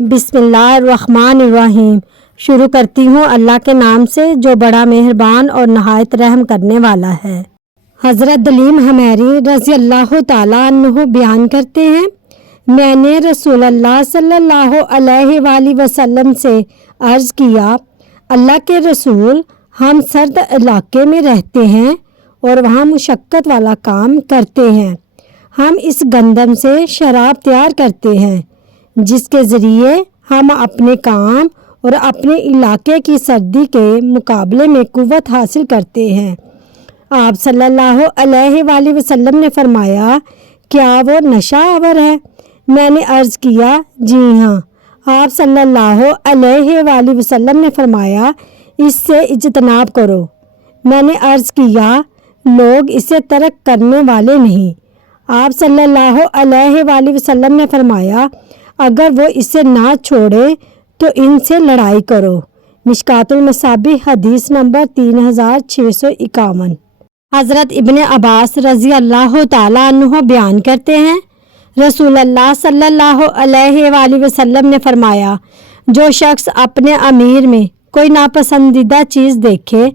بسم اللہ الرحمن الرحیم۔ شروع کرتی ہوں اللہ کے نام سے جو بڑا مہربان اور نہایت رحم کرنے والا ہے۔ حضرت دلیم حمیری رضی اللہ تعالیٰ عنہ بیان کرتے ہیں، میں نے رسول اللہ صلی اللہ علیہ وآلہ وسلم سے عرض کیا، اللہ کے رسول، ہم سرد علاقے میں رہتے ہیں اور وہاں مشقت والا کام کرتے ہیں۔ ہم اس گندم سے شراب تیار کرتے ہیں جس کے ذریعے ہم اپنے کام اور اپنے علاقے کی سردی کے مقابلے میں قوت حاصل کرتے ہیں۔ آپ صلی اللہ علیہ وآلہ وسلم نے فرمایا، کیا وہ نشہ آور ہے؟ میں نے عرض کیا، جی ہاں۔ آپ صلی اللہ علیہ وآلہ وسلم نے فرمایا، اس سے اجتناب کرو۔ میں نے عرض کیا، لوگ اسے ترک کرنے والے نہیں۔ آپ صلی اللہ علیہ وآلہ وسلم نے فرمایا، اگر وہ اسے نہ چھوڑے تو ان سے لڑائی کرو۔ مشکوٰۃ المصابیح حدیث نمبر 3651۔ حضرت ابن عباس رضی اللہ تعالیٰ عنہ بیان کرتے ہیں، رسول اللہ صلی اللہ علیہ وآلہ وسلم نے فرمایا، جو شخص اپنے امیر میں کوئی ناپسندیدہ چیز دیکھے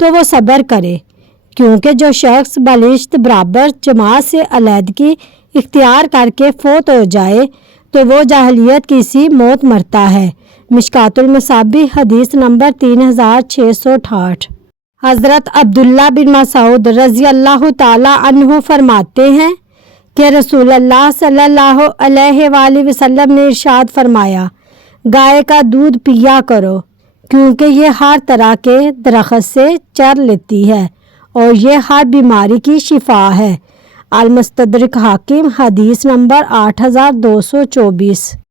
تو وہ صبر کرے، کیونکہ جو شخص بالشت برابر جماعت سے علیحدگی اختیار کر کے فوت ہو جائے تو وہ جاہلیت کی سی موت مرتا ہے۔ مشکوٰۃ المصابیح حدیث نمبر 3668۔ حضرت عبداللہ بن مسعود رضی اللہ تعالیٰ عنہ فرماتے ہیں کہ رسول اللہ صلی اللہ علیہ وآلہ وسلم نے ارشاد فرمایا، گائے کا دودھ پیا کرو کیونکہ یہ ہر طرح کے درخت سے چر لیتی ہے اور یہ ہر بیماری کی شفا ہے۔ المستدرک حاکم حدیث نمبر 8224۔